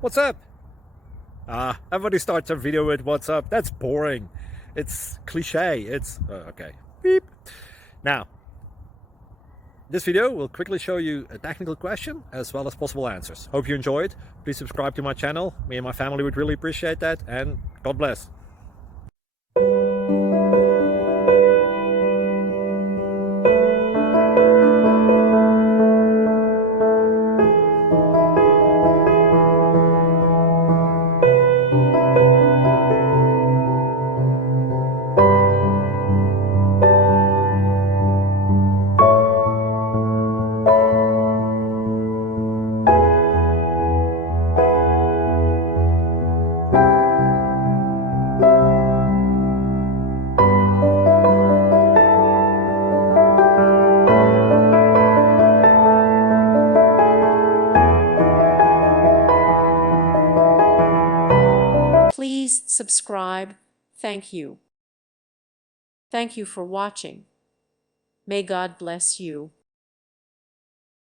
What's up? Everybody starts a video with what's up. That's boring. It's cliche. It's okay. Beep. Now, this video will quickly show you a technical question as well as possible answers. Hope you enjoyed. Please subscribe to my channel. Me and my family would really appreciate that, and God bless. Please subscribe. Thank you. Thank you for watching. May God bless you.